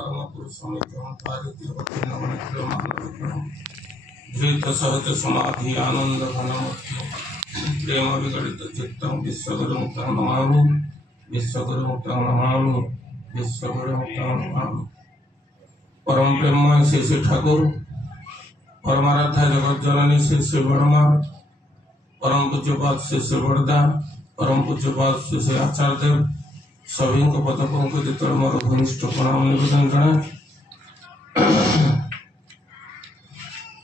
परम पुरुषोत्तम धृत सहज समाधि आनंद घनमूर्ति प्रेम विगलित चित्तं विश्वगुरुं तं नमामि विश्वगुरुं तं नमामि विश्वगुरुं तं नमामि। परम प्रेममय श्री श्री ठाकुर परमाराध्या जगत जननी श्री श्री वर्मा परम पूज्यपाद श्री श्री बड़दा परम पूज्यपाद श्री श्री आचार्य देव सभी को पद पंकज मोर घनिष्ठ प्रणाम निवेदन जनाए।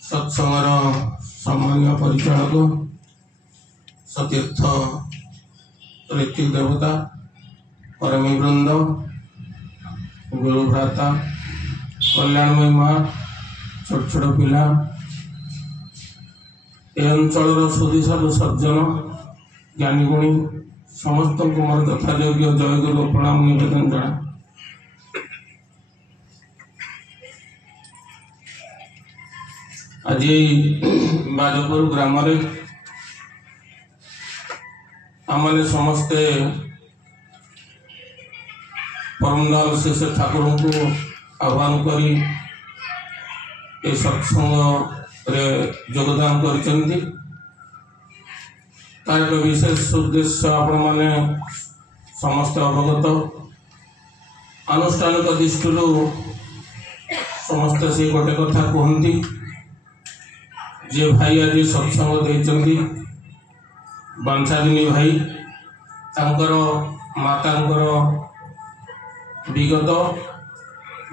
सत्संगर सम्मान्य परिचालक सतीर्थ ऋतिक देवता परमी वृंद गुरु भ्राता कल्याणमयी माँ छोट छोट पिला ए अंचल सुधीसाधु सज्जन ज्ञानी गुणी समस्त को मोर यथायोग्य जय गुरु प्रणाम निवेदन जनाए। आज बाजपुर ग्राम आमने समस्ते परमदाल श्री श्री ठाकुर को आह्वान करी सत्संग रे योगदान करिसेंती। तार एक विशेष उद्देश्य आपण माने समस्त अवगत अनुष्ठानिक दृष्टि समस्त से गोटे कथा कहती जे भाई आज सत्संग देइचंती बंशादिनी भाई तांकर मातांकर विगत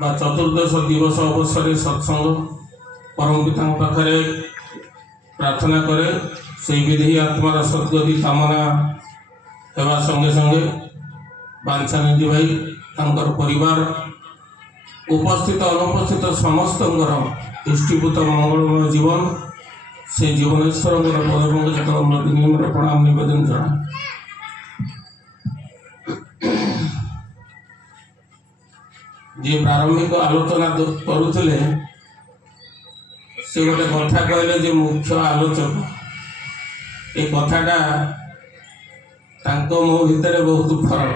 बा चतुर्दश दिवस अवसर सत्संग परम पिता पाखरे प्रार्थना करे से विधि आत्मार सद्गति कामना हेबा संगे संगे बांछानिधि भाई तांकर परिवार उपस्थित अनुपस्थित समस्त इष्टिभूत मंगलमय जीवन से जीवनेश्वर पदपंकज प्रणाम निवेदन जनाए। जी प्रारंभिक आलोचना करुले से गोटे कथा कहले जे मुख्य आलोचक ए कथाटा मो भितर बहुत फरक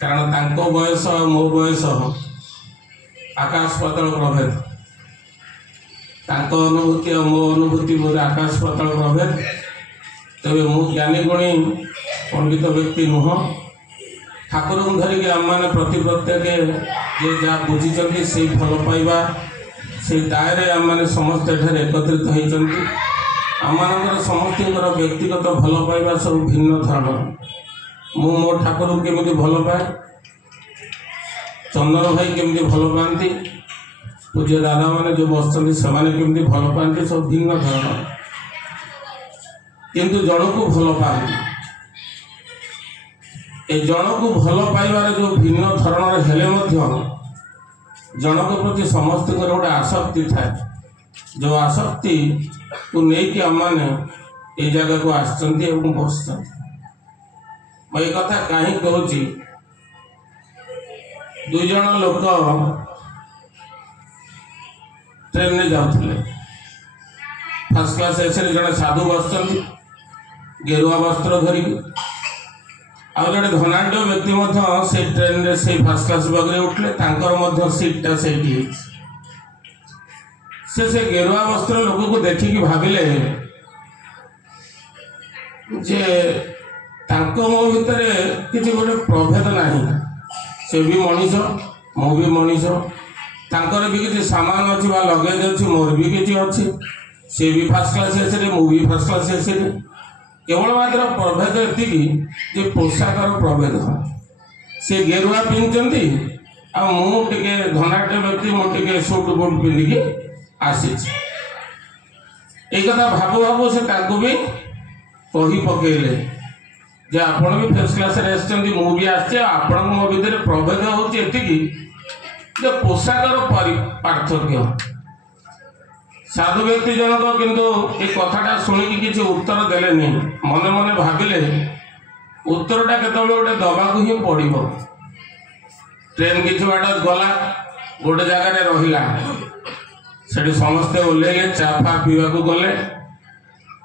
कारण तांको बयस मो बयस आकाश पाताल प्रभेद तांको अनुभूति मो अनुभूति बोधे आकाश पाताल प्रभेद तबे मु ज्ञानी गुणी पंडित व्यक्ति नुह ठाकुर को धरिक आम मैंने प्रति प्रत्येक जे जहाँ बुझी से भल पाइबा से दायरे आम मैंने समस्त एकत्रित होती आम समस्त व्यक्तिगत भल पाइबा सब भिन्न धरण मु मो ठाकुर केमी भल पाए चंदन भाई केमी भल पाती पूज्य दादा मैंने जो बसती से केमी भल पाती सब भिन्न धरण किंतु जन को भल पाती ए जन को भल पाइबार जो भिन्न धरण हेले जनक प्रति समस्त गोटे आसक्ति थाए जो आसक्ति को लेकिन आम मैंने ये जगह को आसछंती बस कथा कहीं कहूँ दुई जन लोक ट्रेन में जाते फर्स्ट क्लास एसी जड़े साधु बसुँच गेरुआ वस्त्र धरिक आउ जड़े धनाढ़ व्यक्ति से ट्रेन रे से फर्स्ट क्लास बगरे उठले सीटा से गेरुआ वस्त्र लोक को देखिक भाविले जे मो भितर किसी गोटे प्रभेद नहीं से भी मनीष मु भी मनीष तांकर भी किसी सामान अच्छी लगेज अच्छी मोर भी किसी अच्छी से भी फर्स्ट क्लास एसी मु भी फर्स्ट क्लास एसी केवल मात्र प्रभेद एति पोशाकर प्रभेद से गेरुआ पिंधि आटे धनाढ़ व्यक्ति मुझे सुट बुट पिंधिक आसी कथा भाबु भाबु से भी कही पकेले जे आपण भी फर्स्ट क्लास मु भी आसी आपण मो भीतर प्रभेद होती पोशाकर पार्थक्य साधु व्यक्ति जनक किंतु ये कथाटा शुणिकी किसी उत्तर देले नहीं मने मने भाविले उत्तरटा केतबेले गोटे दबाकू ही पड़ो ट्रेन किसी बाट गला गोटे जगार रहा से समस्ते ओल्लैले चा फा पीवा गले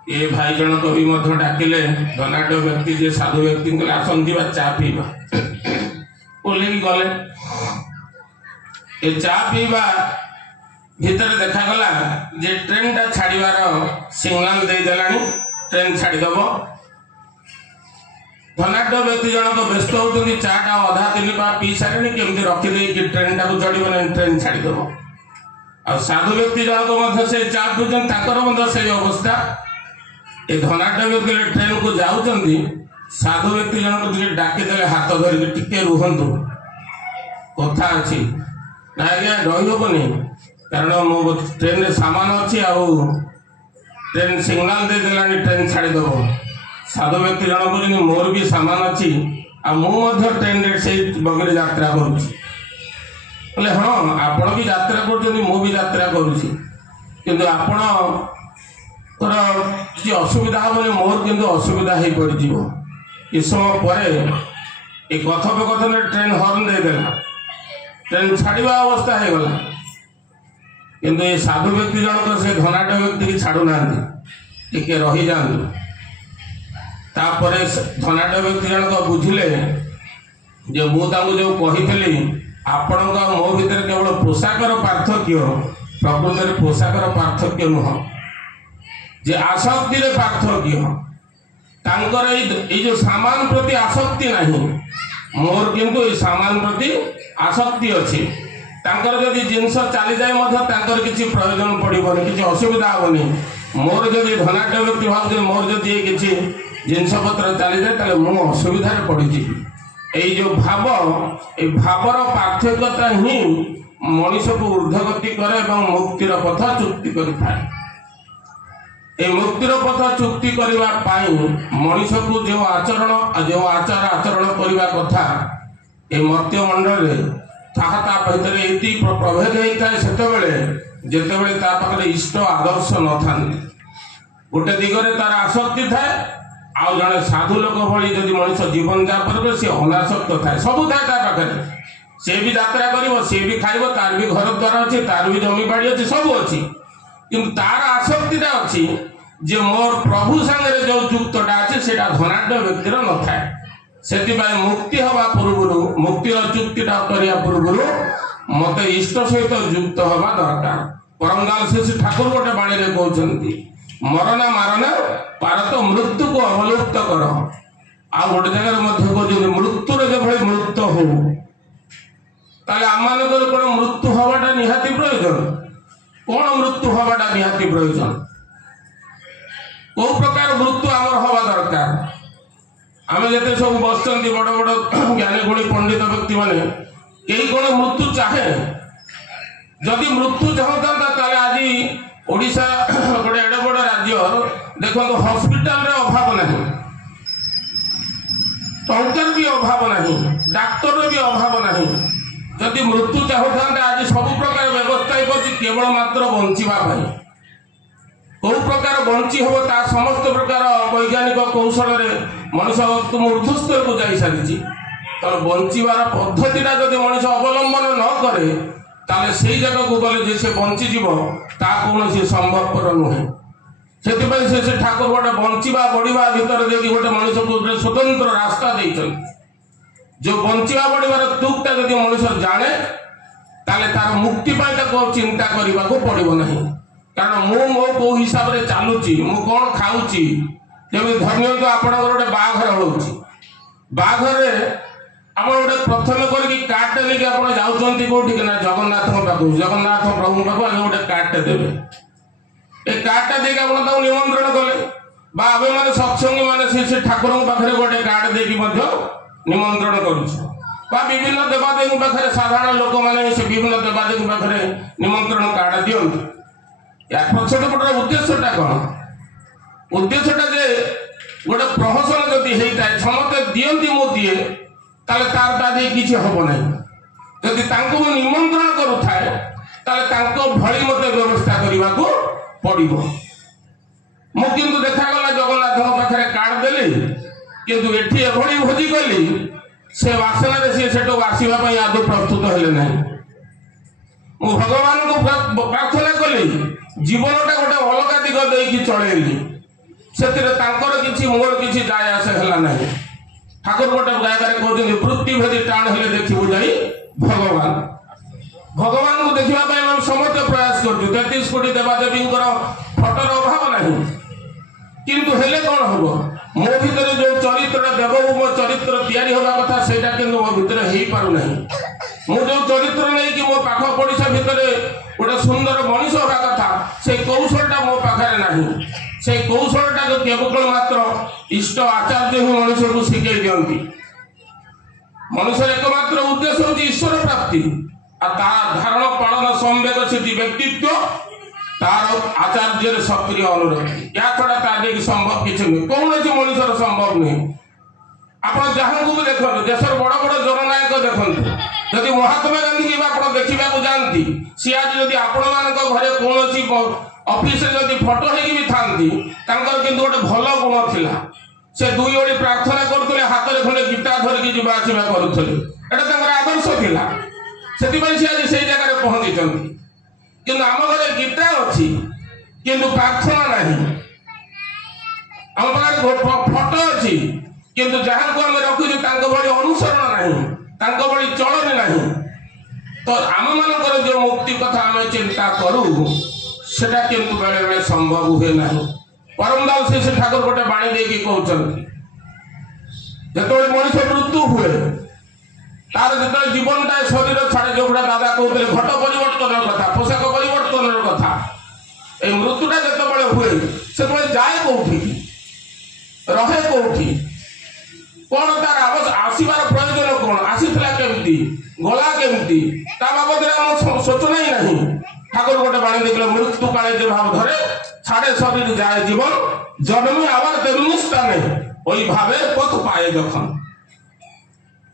ये भाई जनक भी डाकिले धनाढ़ व्यक्ति जे साधु व्यक्ति आसन जा चा पीवा ओल्लैकी गले ए चा पीवा भितर देखागला जे ट्रेन टा छाड़ीबार सिग्नाल दे देलानी ट्रेन छाड़ीदेव धनाढ़ व्यक्ति जनक व्यस्त होती चाटा अधा तीन पा पी सारे केमती रखिदे ट्रेन टाक चढ़ ट्रेन छाड़ीदेव आ साधु व्यक्ति जनक से चा पीछे से अवस्था ए धनाढ़ व्यक्ति ट्रेन को जाऊँगी साधु व्यक्ति जनक डाकीदे हाथ धरिक टिके रुहतु कथा अच्छी ना आज्ञा रही कारण मो ट्रेन सामान अच्छी आउ ट्रेन सिग्नाल दे देलानी ट्रेन छाड़ीदेव साधु व्यक्ति जनक मोर भी सामान अच्छी आ ट्रेन से बगरे यात्रा करुँचे हाँ आपण भी यात्रा कर करुँची किंतु आपण किसी असुविधा हेनी मोर किंतु असुविधा हो पड़ किस समय पर एक कथोपकथन ट्रेन हॉर्न देदेला ट्रेन छाड़ा अवस्था हो गला किंतु ये साधु व्यक्ति जनक से धनाढ़ व्यक्ति की छाड़ू ना टिके रही जातु तापर धनाढ़ व्यक्ति जनक बुझिले जे मुझे जो कही आपण मो भीतर केवल पोशाकर पार्थक्य प्रकृत में पोशाकर पार्थक्य नुह जे आसक्ति पार्थक्य तांकर जो सामान प्रति आसक्ति नहीं मोर किंतु ये सामान प्रति आसक्ति अच्छी तांकर जदि जिनस चली जाए किसी प्रयोजन पड़ोनी किसी असुविधा हेनी मोर जदि धनाढ़ व्यक्ति भाव मोर जदि किसी जिनस पत्र चली जाए मु असुविधा पड़ी यही जो भाव ये भावर पार्थक्यता ही मनीष को ऊर्ध्वगति करे एवं मुक्तिर पथ चुक्ति करिଥାଏ ए मुक्तिर पथ चुक्ति करने मनीष को जो आचार आचरण करने कथा ए मर्त्य मंडल भीतर ये प्रभेद होता है जितेबले पाखे इष्ट आदर्श न था गोटे दिगरे तार आसक्ति थाए आउ जड़े साधु लोक भली जदि मनीष जीवन यापन करे सी अनासक्त थाए सबू थाए पाखे सी भी यात्रा कर सी भी खाइब तार भी घर द्वार अच्छी तार भी जमी बाड़ी अच्छी सब अच्छी कि तार आसक्तिटा अच्छी जे मोर प्रभु सांगे जो युक्तटा अच्छे से धनाढ़ व्यक्तिर न थाए से मुक्ति हवा पूर्व मुक्तिर चुक्तिटा करने पूर्व मत इष्ट सहित युक्त हवा दरकार परंगाल श्री ठाकुर गोटे बाणी में कहते मरना मारना पारत मृत्यु को अवलुप्त कर आ गोटे जगह कहते मृत्युर जो भाई मृत्यु हो आम कौन मृत्यु हवाटा निहाती प्रयोजन कौन मृत्यु हवाटा निहाती प्रयोजन कौ प्रकार मृत्यु आमर हवा दरकार आम जिते सब बस बड़ बड़ ज्ञानी गुणी पंडित व्यक्ति माने कई कौन मृत्यु चाहे जदि मृत्यु चाहता आज ओडिशा गोटे एडे बड़ राज्य देखो हॉस्पिटल रे अभाव नहीं टंकर भी अभाव नहीं डाक्तर भी अभाव नहीं जदि मृत्यु चाहता आज सब प्रकार व्यवस्था केवल मात्र बंचवा कौ प्रकार बंची हम ता समस्त प्रकार वैज्ञानिक कौशल मनीष तुम ऊर्ध्व स्तर को जा सारी तो बंचार पद्धतिटा जब मनीष अवलंबन न करे ताले से जगह को गले से बंचीज कौन संभवपर नुहे से ठाकुर गोटे बंचा बढ़िया भितर देखिए गोटे मनीष को गोटे स्वतंत्र रास्ता देते जो बंचा बढ़िया तुकटा जब मनीष जाने ताले तार मुक्ति चिंता करने को पड़ो ना कारण मु मो कौ हिसाब से चलुची मु कौन खाऊची जब धन्य तो आप गोटे बाघर हो बाघर आप गोटे प्रथम करके कार्ड लेकिन आप जाऊँच कौटी ना जगन्नाथ पाक जगन्नाथ प्रभु पाक आगे गोटे कार्ड देवे ए कार्डटा देख आप निमंत्रण कले आम मैंने सत्संगी मैंने ठाकुर पाखे गोटे कार्ड देकी निमंत्रण करुच्छा विभिन्न देवादेवी पाखे साधारण लोक मैंने विभिन्न देवादेवी पाखे निमंत्रण कार्ड दिखती या पक्षपटर उद्देश्यटा कौन उद्देश्यटा जे गोटे प्रहसन जदि होता है समस्ते दिखती मो दिए तार तादे किसी हम ना जदि निमंत्रण करुए भली मत व्यवस्था करने को पड़ो मुझे देखागला जगन्नाथ पाखे कार्ड देली किंतु एटी एभली भोजी कली से वासना सी आसवाई आदौ प्रस्तुत हेले ना मु भगवान को प्रार्थना कली जीवनटा गोटे अलग दिग देकी चलैली से किसी मोर किसी दाय आसे है ना ठाकुर गोटे जगह कहते वृत्ति भेदी टाण हेले देखू जाई भगवान भगवान को देखा समस्त प्रयास कर 33 कोटी देवादेवी फटर अभाव नहीं किंतु हेले कौन हम मो भीतर जो चरित्र देवभूम चरित्र तैयारी होगा कथा से मो भीतर हो पार नहीं मु जो चरित्र नहीं कि मो पाख पड़िशा भितर गोटे सुंदर मनीष होगा कथा से कौशलटा मो पाखे नहीं से कौशलटा केवल मात्र इष्ट आचार्य ही मनुष्य को शिखे दिखती मनुष्य एकमात्र उद्देश्य हूँ ईश्वर प्राप्ति धारण पालन संवेद सिद्धि व्यक्तित्व तार आचार्य सक्रिय अनुरक्ति या छड़ा तार संभव किसी नहीं कौन मनुष्यर संभव नहीं आप जहाँ को भी देखो देश बड़ बड़ जननायक देखो जदि महात्मा गांधी की आप देखा जाती सी आज जदि आपण मान घरे कौन ऑफिस जदि फोटो होगी भी था किंतु गोटे भल गुण थिला से दुई ओडी प्रार्थना करते हाथ में खंडे गीता धरिकी जीवा आसवा करुले आदर्श थिला से आज से जगह पहुंची कि आम घरे गीता अच्छी किंतु प्रार्थना नहीं आम पाखे फोटो अच्छी किंतु जहाँ को आम रखुचे भाई अनुसरण नहीं भाई चलन नहीं तो आम मान जो मुक्ति कथा आम चिंता करूँ सेटा किंतु बेले बेले संभव हुए ना परमदाल श्री ठाकुर गोटे बाणी देकी कहते जो मनुष्य मृत्यु हुए तार जो जीवनटा शरीर छाड़े जो दादा कहते घट परिवर्तन कथा पोशाक परिवर्तन कथा ये मृत्युटा जो हुए से जाए कौटी रहे कौटी कौन तार आसबार प्रयोजन कौन आसीला केमती गला केमती बाबद सोचना ही नहीं ठाकुर गोटे बाणी देखले मृत्यु काले जो भाव धरे छाड़े शरीर जाए जीवन जन्मे आবার तेमনি स्थाने वही भावे पथ पाए जखन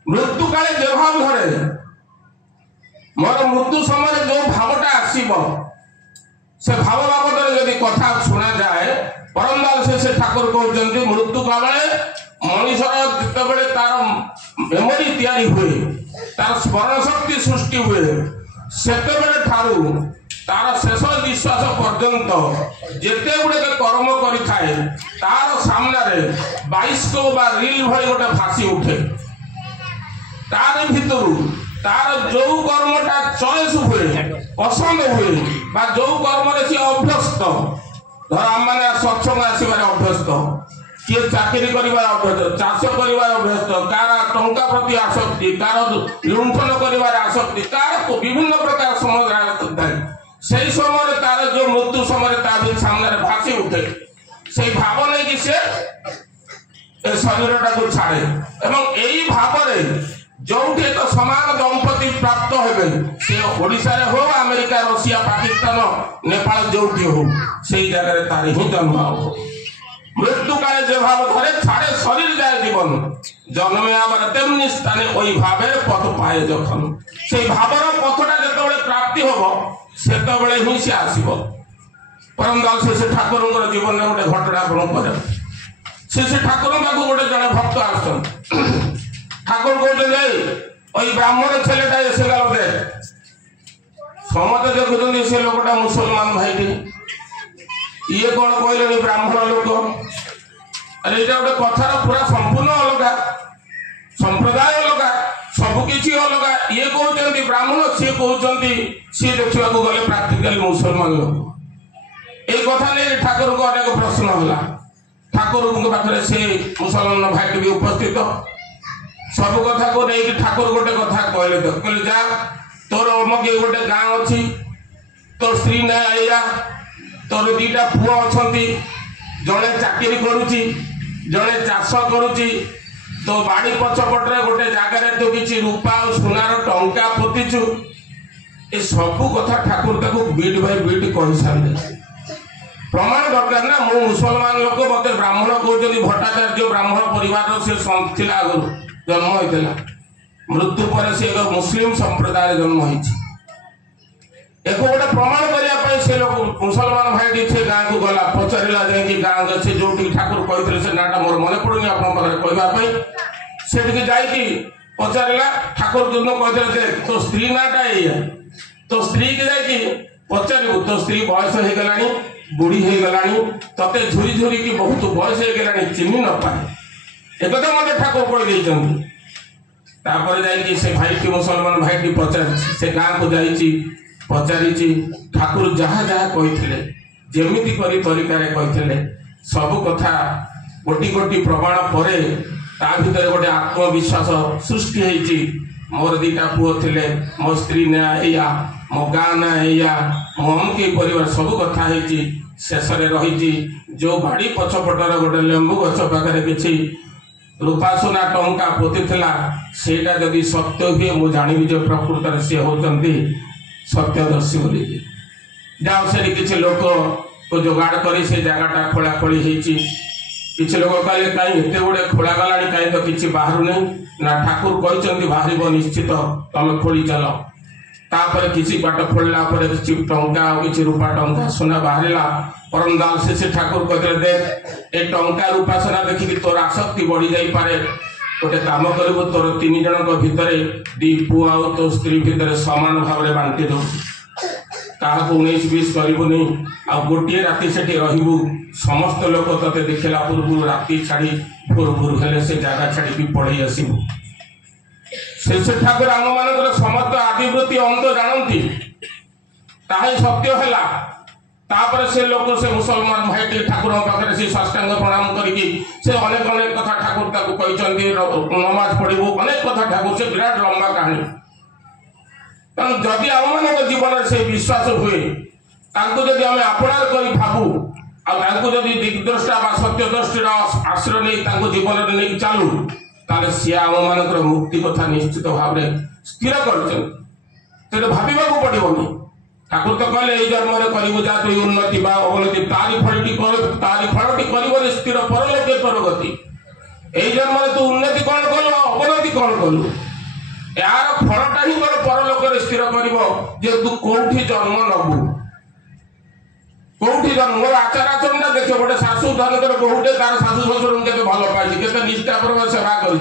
मृत्यु काले जो भाव धरे मोर मृत्यु समय जो भावटा आसीब से भाव बाबद यदि कथा शुणा जाए परमदाल से ठाकुर कहते मृत्यु काले मनुष्यर जिते तार मेमोरी तैयारी हुए तार स्मरण शक्ति सृष्टि हुए सेते ठारू तार शेष विश्वास पर्यंत जिते गुड़े कर्म करें तार सामने बाइस्कोप बा रील भाई गोटे भासी उठे तार भितर तार जो कर्मटा चॉइस हुए पसंद हुए बा जो कर्म सी अभ्यस्त धर आम मैंने सत्संग आसबार अभ्यस्त किए चाकरी कर अभ्यस्त चाष कर अभ्यस्त कार टंका प्रति आसक्ति कार लुंठन कर आसक्ति कार विभिन्न प्रकार समय से समय तार जो मृत्यु समय सामने भासी उठे से भाव नहीं कि से शरीरटा को छाड़े एवं यही भाव जो एक समान दंपति प्राप्त हे से ओडिशा रे हो अमेरिका रशिया पाकिस्तान नेपाल जो हो से जगह तार ही जन्म हो मृत्यु काले जो भाव धरे छाड़े शरीर जाए जीवन जन्मे आबार तेमनि स्थाने वही भावे पथ पाए जखन से भावर पथटा जो प्राप्ति हम से ही सी आसब परमदाल से ठाकुर जीवन में गोटे घटना करे से ठाकुर पाक गोटे जड़े भक्त आस ठाकुर कहते ब्राह्मण छेलेटा से गलते समस्त देखुं से लोकटा मुसलमान भाई ये कौन कहले ब्राह्मण लोक अरे ये गोटे कथार पूरा संपूर्ण अलग संप्रदाय अलग सबकि अलग ये कहते ब्राह्मण सी कहते सी देखा गले प्राक्टिकल मुसलमान लोग ये कथा नहीं ठाकुर को अनेक प्रश्न है ठाकुर पाखे से मुसलमान भाई भी उपस्थित सब कथा को नहीं ठाकुर गोटे कथा कहले तो कहले जा तोर अमक गोटे गाँ अच्छी तोर स्त्री ना आया तोर दीटा पुआ अच्छा जड़े चाकरी करुच्ची जड़े चाष करुच्ची तो बाड़ी पछपटे गोटे जगार तो किसी रूपा और सुनार टंका पोतीचु ये सबू कथा ठाकुर ताको बीट बाय बीट कही सारे प्रमाण दरकार ना मु मुसलमान लोक मत ब्राह्मण कहते भट्टाचार्य ब्राह्मण परिवार से आगु जन्म होता मृत्यु पर से एक मुस्लिम संप्रदाय जन्म होती एक गोटे प्रमाण करने से लोग मुसलमान भाई से गाँव को गला पचारा जाए गाँव से जो ठाकुर कहते से नाटा मोर मन पड़ूनी आपके से जाकि पचारा ठाकुर जो कहते तो स्त्री नाटा ये तो स्त्री की जाकि पचारू तो स्त्री बयस हो गला बुढ़ी हो गला ते झुरी झुरी की बहुत बयस हो गला चिन्ह न पाए एक मत ठाकुर कही तापर जाइए से भाई मुसलमान भाई पचार से गाँ को जाइए पचारि ठाकुर जहाँ जहाँ कही जमीती तरीकार कही सब कथा गोटी गोटी प्रमाण पर भीतर गोटे आत्मविश्वास सृष्टि होती मोर दीटा पुओ थे मो स्त्री ना या मो गाँ ना या मो अमकी परिवार सब कथा शेष रही जो बाड़ी पछपटर गोटे लेंबू गछ पाखे किसी रूपा सोना टंका पोती सेटा जदि सत्य हुए मुझे जानी जो प्रकृत सी होती सत्यदर्शी बोली जाओ से किसी लोक को जोगाड़ कर से जगटा खोलाखोली होती किसी लोग कहले कहीं एत गुड़े खोला गला कहीं तो किसी बाहर नहीं ना ठाकुर कहते बाहर निश्चित तुम खोली चल तापर किसी बाट खोलला किसी टंका किसी रूपा टंका सोना बाहरला परमदाल से ठाकुर कहते देख ए टंका रूपा सोना देखिकी तोर आसक्ति बढ़ी जापे गोटे कम करू तोर 3 जन भितर 2 पुआ और तो स्त्री भितर सामान भाव में बांटी दो क्या 19-20 करूनी आ गोटे राति से रहबू समस्त लोक ते देखला पूर्व राति छाड़ी भोर भोर हेले से जगह छाड़ी पड़े आसबू से ठाकुर आम मान समस्त आदिवृत्ति अंत जानती ताही सत्य है तापर से लोक से मुसलमान भाई ठाकुर पाखे से साष्टांग प्रणाम करके से अनेक अनेक कथा ठाकुर कहते नमाज पढ़ू अनेक कथा ठाकुर से विराट लंबा कहानी तेणु जदि आम मान जीवन से विश्वास हुए जदि आम आपणार कर भावु आदि दिग्द्रष्टा सत्यद्रष्टिर आश्रय नहीं जीवन में नहीं चलू ताले सी आम मान मुक्ति कथा निश्चित भाव में स्थिर कर भाविबा पड़ोनी ठाकुर तो कहले ये जन्म करू जा तु उन्नति बा अवनति तारी फलटी कर स्थिर परलोके तोर गति यही जन्म तू उन्नति कौन कलु अवनति कौन कलु यार फलटा ही तोर परलोक स्थिर कर तू कौटी जन्म नबू कौटी जन्म मोर आचार आचरण देख गोटे शाशु धनकर बहुटे तार शाशु शशुर के भल पाई के निष्ठापूर्वक सेवा कर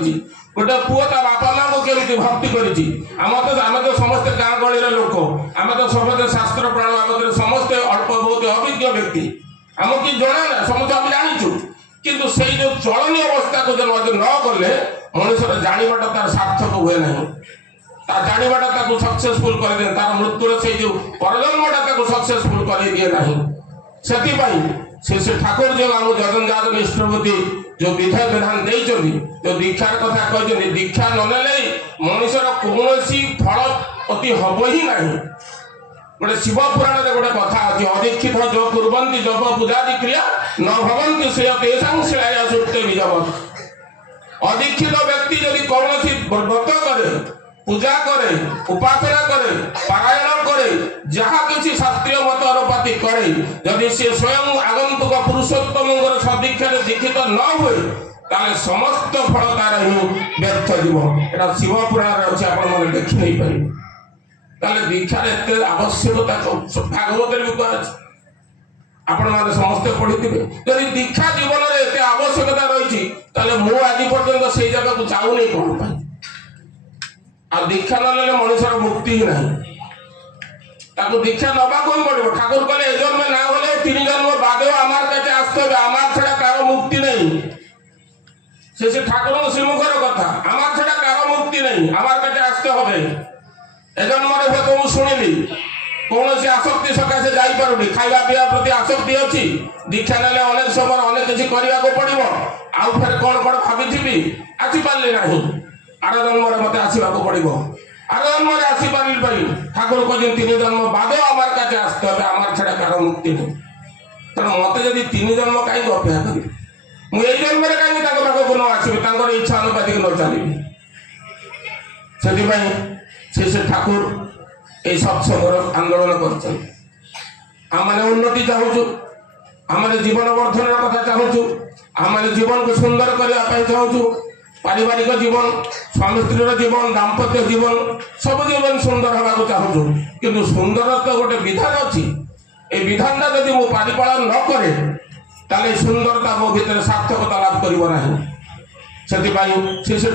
गोटे पुओ ता बापा माँ को केमती भक्ति करी आम तो समस्ते गाँ गहली लोक आम तो समस्त शास्त्र प्राण बाबद समस्ते अल्प बहुत अभिज्ञ व्यक्ति आम कि जना ना समस्त आम जाचु किंतु से जो चलनी अवस्था को जब न गले मनुष्य जानवाटा तार सार्थक हुए ना जानवाटा सक्सेसफुल कर तार मृत्युर से जो परजन्मटा सक्सेसफुल कर दिए ना से ठाकुर जो आम जगन जात इष्टपति जो विधि विधान देइछथि जो दीक्षार कथा कहते दीक्षा ननेले मनुष्यर कौन फल अति हम ही ना गोटे शिव पुराण में गोटे कथा अच्छी अदीक्षित जो कुर्वन्ति जप पूजादि क्रिया न भवन्ति से तेषां शिलाया सुप्ते निजवत् अदीक्षित व्यक्ति यदि कौन व्रत करे पूजा करे उपासना करे पारायण करे जहाँ किसी शास्त्रीय मत अनुपाति करे यदि से स्वयं आगंतुक पुरुषोत्तम सदीक्षा दीक्षित न हुए ताले समस्त फल तार ही व्यर्थ जीव एटा शिव पुराण अच्छे आपण देखी नहीं पारे ताले दीक्षार एत आवश्यकता भागवत भी कह आपण मैंने समस्ते पढ़ी यदि दीक्षा जीवन में एत आवश्यकता रही मु आज पर्यंत से जगह को जाऊनी कौन आ दीक्षा न मनुष्य मुक्ति ही ना दीक्षा नवा ही पड़ो ठाकुर कहले जन्म ना गले 3 जन्म बाद आमार काছে आसते হবে आमार छड़ा कार मुक्ति नहीं से ठाकुर श्रीमुखर कथा आमार छड़ा कार मुक्ति नहीं आमार काছে आसते হবে ए जन्म रे तो मु सुनिली कौन से आसक्ति सकाशे जाई पारुनी खाइबा पिया प्रति आसक्ति अछि दीक्षा नेले अनेक समय अनेक किछि करिया को पड़िबो आउ फेर कोन कोन भाबिथिबी आसी पारले नाही आर जन्म मत आसवाक पड़ो आर जन्म आसपारी ठाकुर कहते 3 जन्म बाद आमार काছে आसते हैं आमार छड़ा कार मुक्ति नहीं तेणु मत जब 3 जन्म कहीं अपेक्षा करी मुझे जन्म कहीं पाखक न आसबि इच्छा अनुपातिक न चली से ठाकुर ये सत्संग आंदोलन कर उन्नति चाहूँ आम जीवन वर्धन कथा चाहूँ आम जीवन को सुंदर करने चाहूँ पारिवारिक जीवन स्वामी स्त्री जीवन दाम्पत्य जीवन सब जीवन सुंदर होगा चाहूँ किंतु सुंदर तो गोटे विधान अच्छी ये विधान जब मु पारिपालन न करे ताले सुंदरता मो भीतर सार्थकता लाभ करना से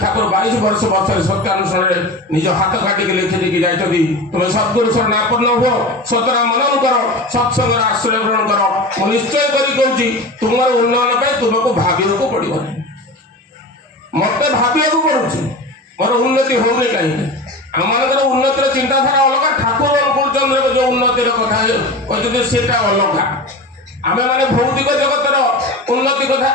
ठाकुर 22 वर्ष बर्षर सत्यानुष्ठान निज हाथ काटिक लिखि देकी जाइछथि तुम सद्गुरु शरणापन्न हुओ सतरा मनन कर सत्संग आश्रय ग्रहण कर मु निश्चय करी कहूँ तुमर उन्नयन तुमको भाविया को पड़ो मत भाविया को पड़ुछि मोर उन्नति होनी कहीं आम मान उन्नतिर चिंताधारा अलग ठाकुर अनुकूल चंद्र जो उन्नतिर कथा कहते सेटा अलग आम मैंने भौतिक जगतर उन्नति कथा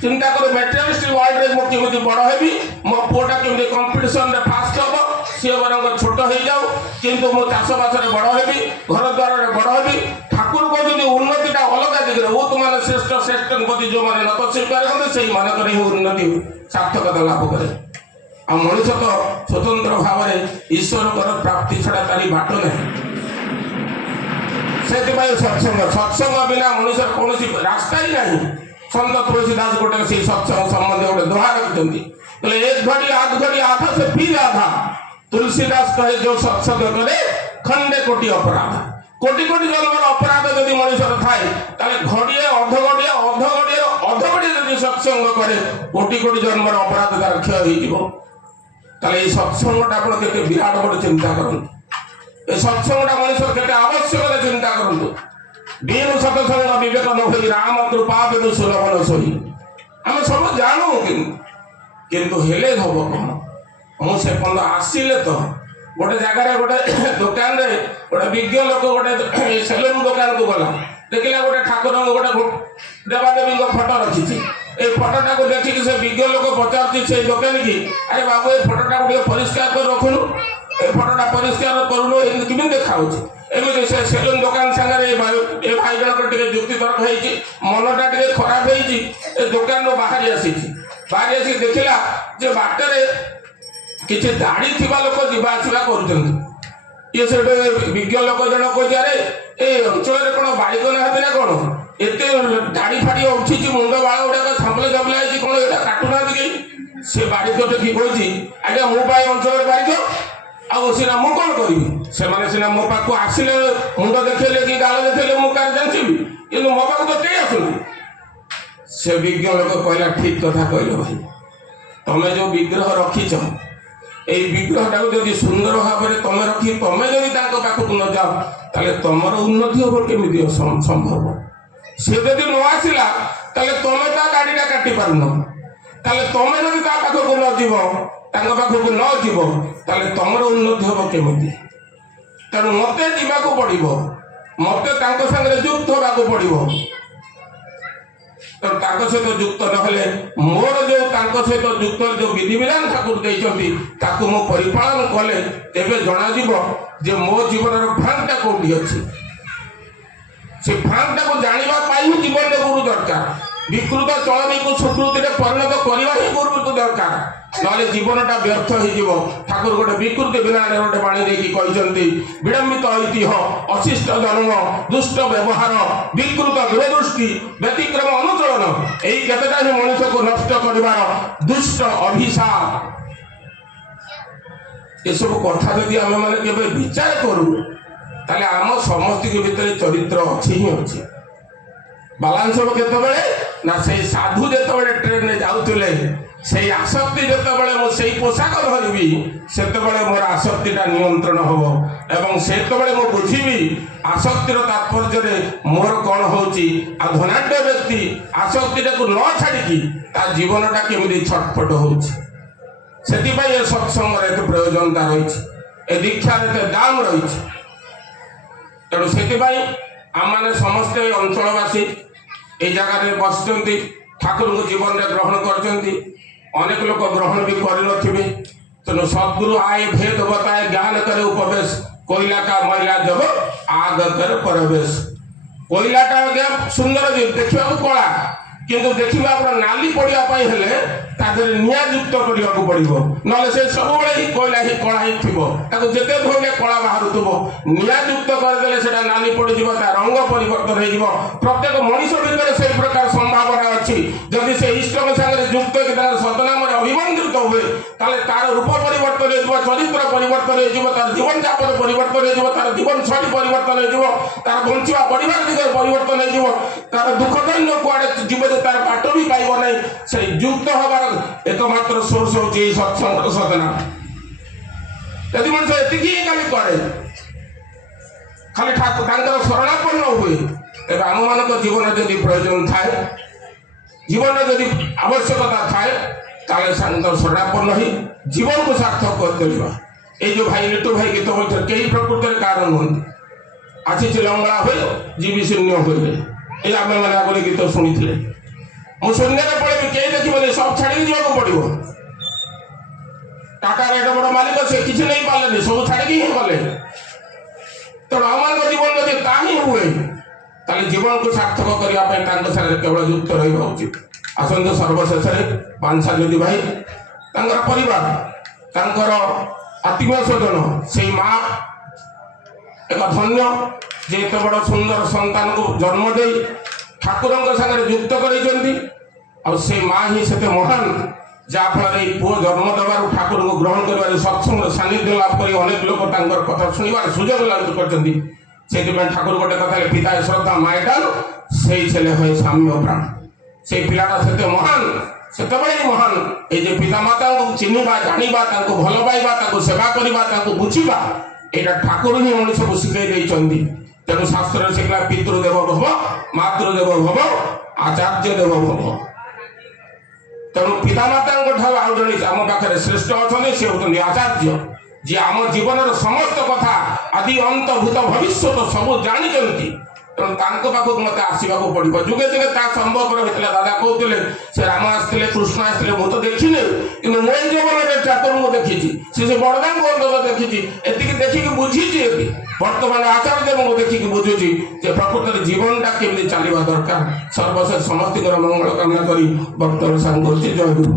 चिंता कर मेटेरियलिस्टिक वर्ल्ड रे मुझे बड़ हेबी मो पुआटा केमती कंपिटिशन रे फास्ट हम सी बर छोट हो जाऊ किंतु मो चाषबास बड़ हेबी घर द्वार बड़ हेबी ठाकुर कहते उन्नतिटा अलग दिगरे वो तुम श्रेष्ठ श्रेष्ठ प्रति जो मैंने नत स्वीकार करते से मानक उन्नति सार्थकता लाभ करे आ मनुष्य तो स्वतंत्र भाव में ईश्वर प्राप्ति छड़ा तारी बाट नहीं से सत्संग बिना मनुष्य कौन रास्ता ही नहीं सत तुलसीदास गोटे से सत्संग संबंध गोटे दोहा रखिंट एक घड़ी आध घड़ी आधा से फिर आधा तुलसीदास कहे जो सत्संग करे खंडे कोटि अपराध कोटि कोटि जन्म अपराध यदि मनुष्य थाए घड़िए अध घड़िए यदि सत्संग करे कोटि कोटि जन्म अपराध तार क्षय हो सत्संगटा आप विराट बड़े चिंता करूँ सत्संगटा मनुष्य के आवश्यक चिंता करूँ दीन सत्संग विवेक न राम कृपा बेनु सुलभ सोई आम सब जानू किंतु हेले हम कौन मुझे पर्यटन आसिले तो गोटे जगार गोटे दुकान रे गोटे विज्ञ लोक गोटे सेलून दुकान को गला देखला गोटे ठाकुर गोटे देवादेवी फोटो रखी फोटोटा को देखिक से विज्ञ लोक पचार से दुकान की अरे बाबू ये फोटोटा को परिष्कार कर रखुनु ए फोटोटा परिष्कार करूनु केमी देखा एमती से सेलून दुकान सागर ए भाई जनक जुक्ति तर्क होती मनटा टे खराब हो दुकान बाहरी आसी देखला जे बाटर किसी दाढ़ी थिबा लोक जीवा आसवा कर विज्ञ लोक जन कह ए अंचल कौन बाड़ीक ना ना कौन एत दाढ़ी फाड़ी उठी मुंड बाल गुड़ाक थापले थापले आई कौन यहाँ काटुना कि से बारिक टेक कही आज्ञा मो अंचल बारिक आना मु कौन करी से मो पाक आसिले मुंड देखले कि गाल देखले मुझे जानवी कि मो पाक तो कई आसुनी से विज्ञ लोक कहला ठीक कथा कहल भाई तुम्हें जो विग्रह रखीच এই বিগ্রহটাকে যদি সুন্দর ভাবে তুমি রখি তুমি যদি তাଙ୍କ পাখକୁ ন যাও তাহলে তোমার উন্নতি হবে কেমিতি সম্ভব সে যদি ন আসিলা তাহলে তুমি তা গাড়িটা কাটি পারুন তাহলে তুমি যদি তা পাখକୁ ন যাব তাଙ୍କ পাখକୁ ন যাব তাহলে তোমার উন্নতি হবে কেমিতি তেଣୁ মতে ଯିବାକୁ ପଡ଼ିବ মতে ତାଙ୍କ ସାଙ୍ଗରେ ଯୁକ୍ତ ହେବାକୁ ପଡ଼ିବ तो सहित युक्त ना मोर जो सहित युक्त जो विधि विधान ठाकुर देती मु परिपालन कले तेबे जना जे मो जीवन फांकटा कौटी अच्छी से फांकटा को जाना जीवन में गुरु दरकार विकृत चलनी को सुकृति परिणत करवा ही गुरु दरकार ना जीवनटा व्यर्थ हो ठाकुर गोटे विकृति बिना गोटे बाणी देखते विडंबित ऐतिह्य अशिष्ट जन्म दुष्ट व्यवहार विकृत दूरदृष्टि व्यतिक्रम अनुचलन यही केतटा ही मनुष्य को नष्ट कर दुष्ट अभिशाप ये सब कथा जदि आम मैंने विचार करूँ ताले आम समस्त के भीतर चरित्र अच्छी ही अच्छी बालांस हम केतबेले ना से साधु जेतबेले ट्रेन में जाउतले से आसक्ति जेतबेले मो सेई पोशाक धरबी सेतबेले मोर आसक्तिटा नियंत्रण होबो एवं सेतबेले मो बुझिबी आसक्तिर तात्पर्य रे मोर कोन होची आ धनाढ्य व्यक्ति आसक्तिटा को न छाड़ी ता जीवनटा केमिति छटपट होची सेति पई ए सत्संग रे तो प्रयोजनता रहिछि ए दीक्षा रे तो दाम रहिछि तेणु सेति पई आम माने समस्त अंचलवासी ए जगह बसुँच ठाकुर को जीवन में ग्रहण करते अनेक लोग ग्रहण भी करे तेणु सदगुरु आए भेद बताए ज्ञान करे उपवेश कोयला का मैला जब आग कर प्रवेश कोयलाटा सुंदर देखा कला किंतु देखा नाली पड़ापी निया युक्त करने पड़ो ना से सब कोयला ही कला ही थी जिते धोले कला बाहर निया युक्त करदे से नाली पड़ रंग परिवर्तन हो प्रत्येक मनीष भीतर से प्रकार संभावना अच्छी जदि से इष्ट सागर युक्त सदनाम अभिमंत्रित हुए तार रूप परिवर्तन हो चरित्र परिवर्तन हो तार जीवन जापन परिवर्तन हो तार जीवन शैली परिवर्तन हो तार बंचा परिवार दिगरे परिवर्तन हो तार दुख दैन्य कुआड़े जीव तार बाट भी पाइब ना से युक्त हबार एकमात्र सोर्स हूँ सत्संग सदना यदि मनुष्य एति खाली करे खाली ठाकुर शरणापन्न हुए तेज आम मान जीवन जदि प्रयोजन थाए जीवन जदि आवश्यकता थाए ताले शरणापन्न ही जीवन को सार्थक कर ये जो भाई लिटू भाई गीत बोलते कई प्रकृत कारण नुहति आसी लंगड़ा हुए जीवी शून्य हुए ये आम मैंने आगे गीत शुणी थे मुझे शून्य पड़े कई देखिए सब छाड़ी जावाक पड़ो टाटा एड बड़ मालिक से किसी नहीं पारे सब छाड़ी ही गले तेणु आम जीवन जब ता ही हुए ताले जीवन को सार्थक करने केवल युक्त रहा उचित आसंत सर्वशेष पांचा ज्योति भाई परिवार आत्मीय स्वजन से माँ एक धन्य जे एत बड़ सुंदर संतान को जन्म दे ठाकुर सागर युक्त कर माँ ही से महान जहाँफल पुओ जन्म देवार ठाकुर को ग्रहण कर सत्संग सानिध्य लाभ कर अनेक लोक कथा शुणवार सुजोग लाभ कर ठाकुर गोटे कथा पिता श्रद्धा माएटाल से छेले हुए साम्य प्राण से पिलाटा से महान से महान ये पिता माता को चिन्हवा जाना भल पाइबा सेवा करने बुझा यहाँ ठाकुर ही मनुष्य को शिखई तेणु शास्त्र शिखला पितृदेव भव मातृदेव भव आचार्य देव भव तेणु पिता माता आउ जड़े आम पाखे श्रेष्ठ अच्छा सी होती आचार्य जी आम जीवन समस्त कथा आदि अंत भूत भविष्य सब जानते तेणु पाखक मत आसवाक पड़ो जुगे जुगे संभव होता दादा कहते से राम आसते कृष्ण आसते मुझे देखने कि मो जीवन ठाकुर को देखी से बड़दा को देखी एति देखिक बुझी बर्तमान आचार्य को देखिक बुझुची प्रकृत जीवनटा केमी चलवा दरकार सर्वशेष समस्त मंगल कामना कर वक्तव्य सांग जय गुरु।